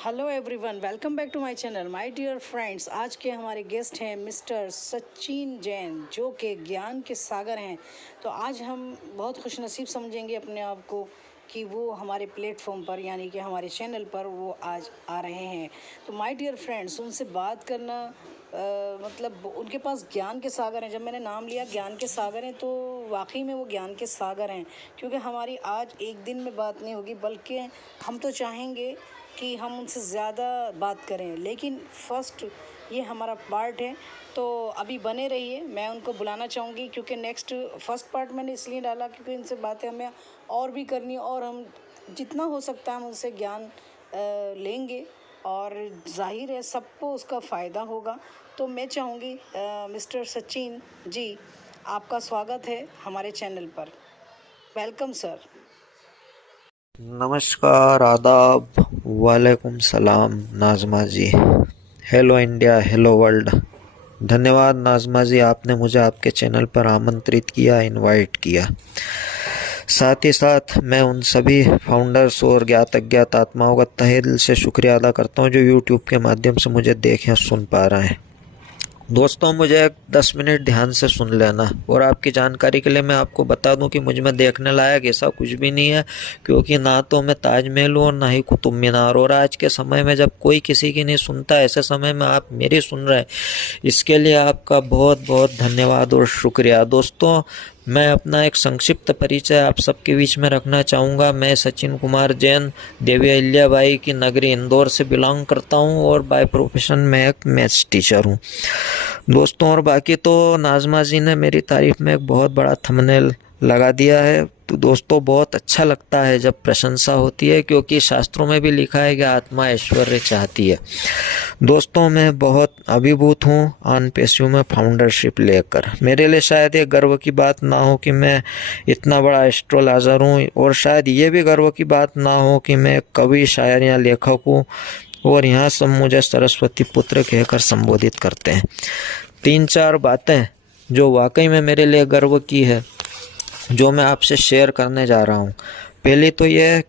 Hello everyone, welcome back to my channel my dear friends. आज के हमारे guest हैं मिस्टर सचिन जैन, जो कि ज्ञान के सागर हैं। तो आज हम बहुत खुशनसीब समझेंगे अपने आप को कि वो हमारे प्लेटफॉर्म पर यानी कि हमारे चैनल पर वो आज आ रहे हैं। तो माय डियर फ्रेंड्स, उनसे बात करना मतलब उनके पास ज्ञान के सागर हैं। जब मैंने नाम लिया ज्ञान के सागर हैं, तो वाकई में वो ज्ञान के सागर हैं, क्योंकि हमारी आज एक दिन में बात नहीं होगी, बल्कि हम तो चाहेंगे कि हम उनसे ज़्यादा बात करें, लेकिन फर्स्ट ये हमारा पार्ट है। तो अभी बने रहिए, मैं उनको बुलाना चाहूँगी, क्योंकि नेक्स्ट फर्स्ट पार्ट मैंने इसलिए डाला क्योंकि इनसे बातें हमें और भी करनी, और हम जितना हो सकता है हम उनसे ज्ञान लेंगे, और जाहिर है सबको उसका फ़ायदा होगा। तो मैं चाहूँगी मिस्टर सचिन जी, आपका स्वागत है हमारे चैनल पर। Welcome sir. नमस्कार, आदाब, वालेकुम सलाम Nazma ji. Hello India, hello world. धन्यवाद नाज़मा जी, आपने मुझे आपके चैनल पर आमंत्रित किया, इनवाइट किया। साथ ही साथ मैं उन सभी फाउंडर्स और ज्ञात अज्ञात आत्माओं का तहे दिल से शुक्रिया अदा करता हूं जो यूट्यूब के माध्यम से मुझे देखें सुन पा रहे हैं। दोस्तों, मुझे 10 मिनट ध्यान से सुन लेना, और आपकी जानकारी के लिए मैं आपको बता दूं कि मुझ में देखने लायक ऐसा कुछ भी नहीं है, क्योंकि ना तो मैं ताजमहल हूँ और ना ही कुतुब मीनार। और आज के समय में जब कोई किसी की नहीं सुनता, ऐसे समय में आप मेरी सुन रहे हैं, इसके लिए आपका बहुत बहुत धन्यवाद और शुक्रिया। दोस्तों, मैं अपना एक संक्षिप्त परिचय आप सबके बीच में रखना चाहूँगा। मैं सचिन कुमार जैन देवी अहिल्याबाई की नगरी इंदौर से बिलोंग करता हूँ, और बाय प्रोफेशन मैं एक मैथ्स टीचर हूँ। दोस्तों, और बाकी तो नाज़मा जी ने मेरी तारीफ में एक बहुत बड़ा थंबनेल लगा दिया है। तो दोस्तों, बहुत अच्छा लगता है जब प्रशंसा होती है, क्योंकि शास्त्रों में भी लिखा है कि आत्मा ऐश्वर्य चाहती है। दोस्तों, मैं बहुत अभिभूत हूँ आनपेशियों में फाउंडरशिप लेकर। मेरे लिए शायद ये गर्व की बात ना हो कि मैं इतना बड़ा एस्ट्रोलॉजर हूँ, और शायद ये भी गर्व की बात ना हो कि मैं कवि, शायर या लेखक हूँ, और यहाँ सब मुझे सरस्वती पुत्र कहकर संबोधित करते हैं। 3-4 बातें जो वाकई में मेरे लिए गर्व की है, जो मैं आपसे शेयर करने जा रहा हूँ। पहली तो यह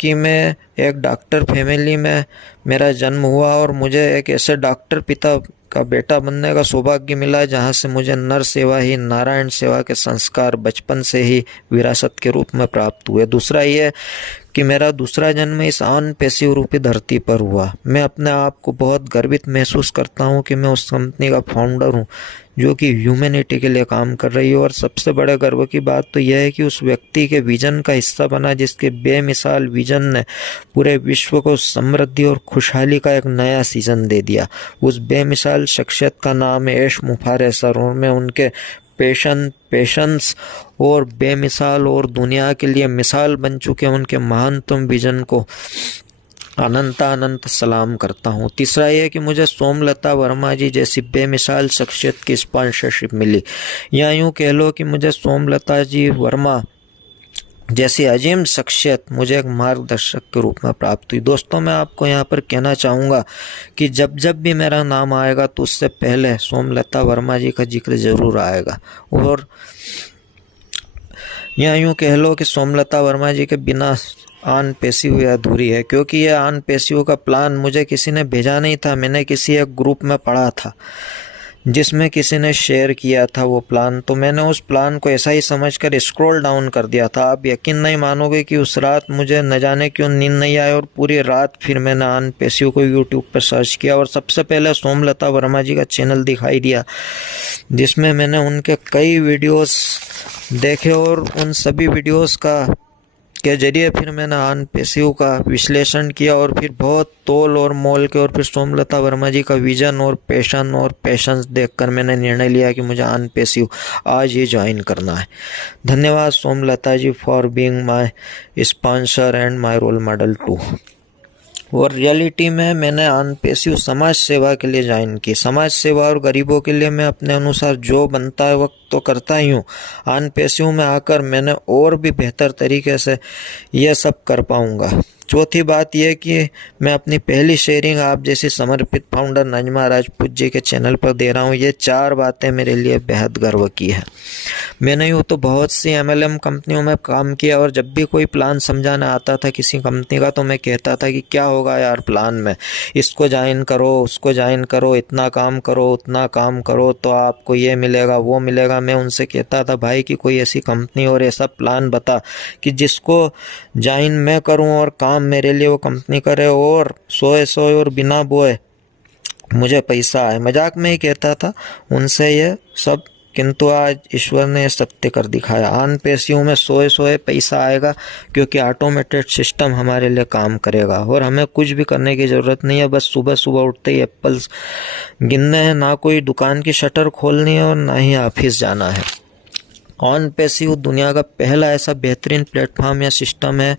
कि मैं एक डॉक्टर फैमिली में मेरा जन्म हुआ, और मुझे एक ऐसे डॉक्टर पिता का बेटा बनने का सौभाग्य मिला जहाँ से मुझे नर सेवा ही नारायण सेवा के संस्कार बचपन से ही विरासत के रूप में प्राप्त हुए। दूसरा ये कि मेरा दूसरा जन्म इस आन पेशी रूपी धरती पर हुआ। मैं अपने आप को बहुत गर्वित महसूस करता हूँ कि मैं उस कंपनी का फाउंडर हूँ जो कि ह्यूमैनिटी के लिए काम कर रही है। और सबसे बड़े गर्व की बात तो यह है कि उस व्यक्ति के विजन का हिस्सा बना जिसके बेमिसाल विजन ने पूरे विश्व को समृद्धि और खुशहाली का एक नया सीजन दे दिया। उस बेमिसाल शख्सियत का नाम है ऐश मुफारह सर, और मैं उनके पेशेंस और बेमिसाल और दुनिया के लिए मिसाल बन चुके उनके महानतम विजन को अनंत सलाम करता हूँ। तीसरा यह कि मुझे सोमलता वर्मा जी जैसी बेमिसाल शख्सियत की स्पॉन्सरशिप मिली, या यूँ कह लो कि मुझे सोमलता जी वर्मा जैसी अजीम शख्सियत मुझे एक मार्गदर्शक के रूप में प्राप्त हुई। दोस्तों, मैं आपको यहाँ पर कहना चाहूँगा कि जब जब भी मेरा नाम आएगा तो उससे पहले सोमलता वर्मा जी का जिक्र जरूर आएगा। और या यूँ कह लो कि सोमलता वर्मा जी के बिना आन पेशी हुई अधूरी है, क्योंकि यह आन पेशियों का प्लान मुझे किसी ने भेजा नहीं था। मैंने किसी एक ग्रुप में पढ़ा था जिसमें किसी ने शेयर किया था वो प्लान, तो मैंने उस प्लान को ऐसा ही समझकर स्क्रॉल डाउन कर दिया था। आप यकीन नहीं मानोगे कि उस रात मुझे न जाने क्यों नींद नहीं आई, और पूरी रात फिर मैंने आन पेशियों को यूट्यूब पर सर्च किया, और सबसे पहले सोमलता वर्मा जी का चैनल दिखाई दिया, जिसमें मैंने उनके कई वीडियोस देखे, और उन सभी वीडियोस के जरिए फिर मैंने आन पेशियों का विश्लेषण किया, और फिर बहुत तोल और मोल के, और फिर सोमलता वर्मा जी का विजन और पैशन और पेशेंस देखकर मैंने निर्णय लिया कि मुझे आन पेशियों आज ही ज्वाइन करना है। धन्यवाद Somlata ji for being my sponsor and my role model too. और रियलिटी में मैंने आनपेशियों समाज सेवा के लिए ज्वाइन की। समाज सेवा और गरीबों के लिए मैं अपने अनुसार जो बनता है वक्त तो करता ही हूँ। आनपेशियों में आकर मैंने और भी बेहतर तरीके से यह सब कर पाऊँगा। चौथी बात यह कि मैं अपनी पहली शेयरिंग आप जैसे समर्पित फाउंडर नजमा राजपूत जी के चैनल पर दे रहा हूँ। ये 4 बातें मेरे लिए बेहद गर्व की है। मैंने यूँ तो बहुत सी MLM कंपनियों में काम किया और जब भी कोई प्लान समझाना आता था किसी कंपनी का तो मैं कहता था कि क्या होगा यार प्लान में, इसको ज्वाइन करो, उसको ज्वाइन करो, इतना काम करो, उतना काम करो तो आपको ये मिलेगा वो मिलेगा। मैं उनसे कहता था भाई कि कोई ऐसी कंपनी और ऐसा प्लान बता कि जिसको ज्वाइन मैं करूं और काम मेरे लिए वो कंपनी करे और सोए और बिना बोए मुझे पैसा आए। मजाक में ही कहता था उनसे ये सब, किंतु आज ईश्वर ने सत्य कर दिखाया। आन पैसियों में सोए पैसा आएगा क्योंकि ऑटोमेटेड सिस्टम हमारे लिए काम करेगा और हमें कुछ भी करने की ज़रूरत नहीं है। बस सुबह सुबह उठते ही एप्पल्स गिनने हैं, ना कोई दुकान की शटर खोलनी है और ना ही ऑफिस जाना है। ऑन पैसिव दुनिया का पहला ऐसा बेहतरीन प्लेटफॉर्म या सिस्टम है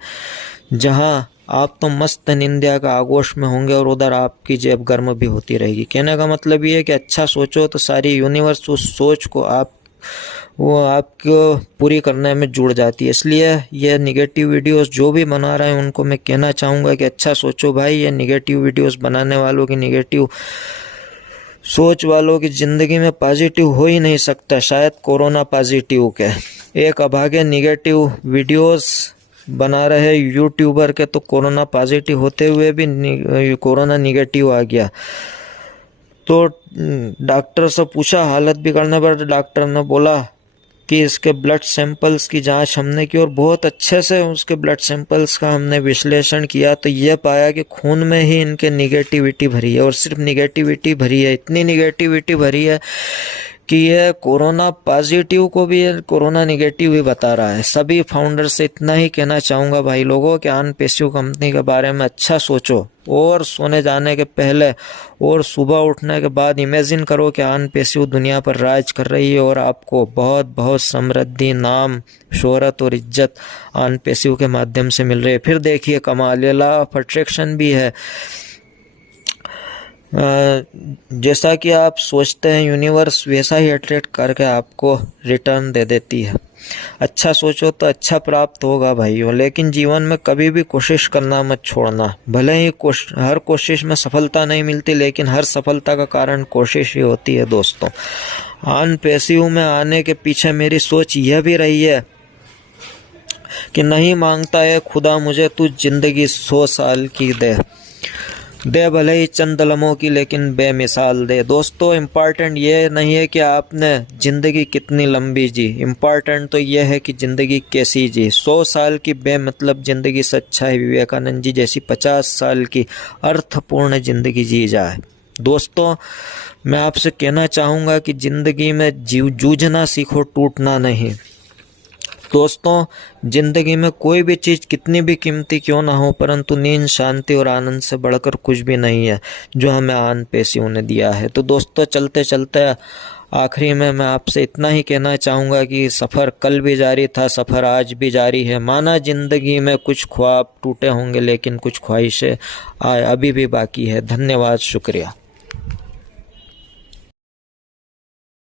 जहां आप तो मस्त निंदा का आगोश में होंगे और उधर आपकी जेब गर्म भी होती रहेगी। कहने का मतलब ये है कि अच्छा सोचो तो सारी यूनिवर्स उस सोच को आपको पूरी करने में जुड़ जाती है। इसलिए ये निगेटिव वीडियोस जो भी बना रहे हैं उनको मैं कहना चाहूँगा कि अच्छा सोचो भाई। ये निगेटिव वीडियोस बनाने वालों की, निगेटिव सोच वालों की ज़िंदगी में पॉजिटिव हो ही नहीं सकता, शायद कोरोना पॉजिटिव के। एक अभागे निगेटिव वीडियोस बना रहे यूट्यूबर के तो कोरोना पॉजिटिव होते हुए भी कोरोना निगेटिव आ गया। तो डॉक्टर से पूछा, हालत बिगड़ने पर डॉक्टर ने बोला कि इसके ब्लड सैंपल्स की जांच हमने की और बहुत अच्छे से उसके ब्लड सैंपल्स का हमने विश्लेषण किया तो यह पाया कि खून में ही इनके निगेटिविटी भरी है और सिर्फ निगेटिविटी भरी है, इतनी निगेटिविटी भरी है कि यह कोरोना पॉजिटिव को भी कोरोना निगेटिव ही बता रहा है। सभी फाउंडर से इतना ही कहना चाहूँगा भाई लोगों कि आन पैसिव कंपनी के बारे में अच्छा सोचो और सोने जाने के पहले और सुबह उठने के बाद इमेजिन करो कि आन पैसिव दुनिया पर राज कर रही है और आपको बहुत बहुत समृद्धि, नाम, शोहरत और इज्जत आन पैसिव के माध्यम से मिल रही है। फिर देखिए कमाल, ये लॉ ऑफ अट्रैक्शन भी है। जैसा कि आप सोचते हैं यूनिवर्स वैसा ही अट्रैक्ट करके आपको रिटर्न दे देती है। अच्छा सोचो तो अच्छा प्राप्त होगा भाइयों, लेकिन जीवन में कभी भी कोशिश करना मत छोड़ना। भले ही हर कोशिश में सफलता नहीं मिलती, लेकिन हर सफलता का कारण कोशिश ही होती है दोस्तों। आन पैसिव में आने के पीछे मेरी सोच यह भी रही है कि नहीं मांगता है खुदा मुझे तू जिंदगी 100 साल की दे भले ही चंद लम्हों की, लेकिन बेमिसाल दे। दोस्तों इम्पॉर्टेंट ये नहीं है कि आपने ज़िंदगी कितनी लंबी जी, इम्पॉर्टेंट तो ये है कि ज़िंदगी कैसी जी। 100 साल की बेमतलब ज़िंदगी से अच्छा है विवेकानंद जी जैसी 50 साल की अर्थपूर्ण ज़िंदगी जी जाए। दोस्तों मैं आपसे कहना चाहूँगा कि ज़िंदगी में जूझना सीखो, टूटना नहीं। दोस्तों ज़िंदगी में कोई भी चीज़ कितनी भी कीमती क्यों ना हो, परंतु नींद, शांति और आनंद से बढ़कर कुछ भी नहीं है जो हमें आन पैसियों ने दिया है। तो दोस्तों चलते चलते आखिरी में मैं आपसे इतना ही कहना चाहूँगा कि सफ़र कल भी जारी था, सफ़र आज भी जारी है। माना ज़िंदगी में कुछ ख्वाब टूटे होंगे, लेकिन कुछ ख्वाहिशें अभी भी बाकी है। धन्यवाद, शुक्रिया।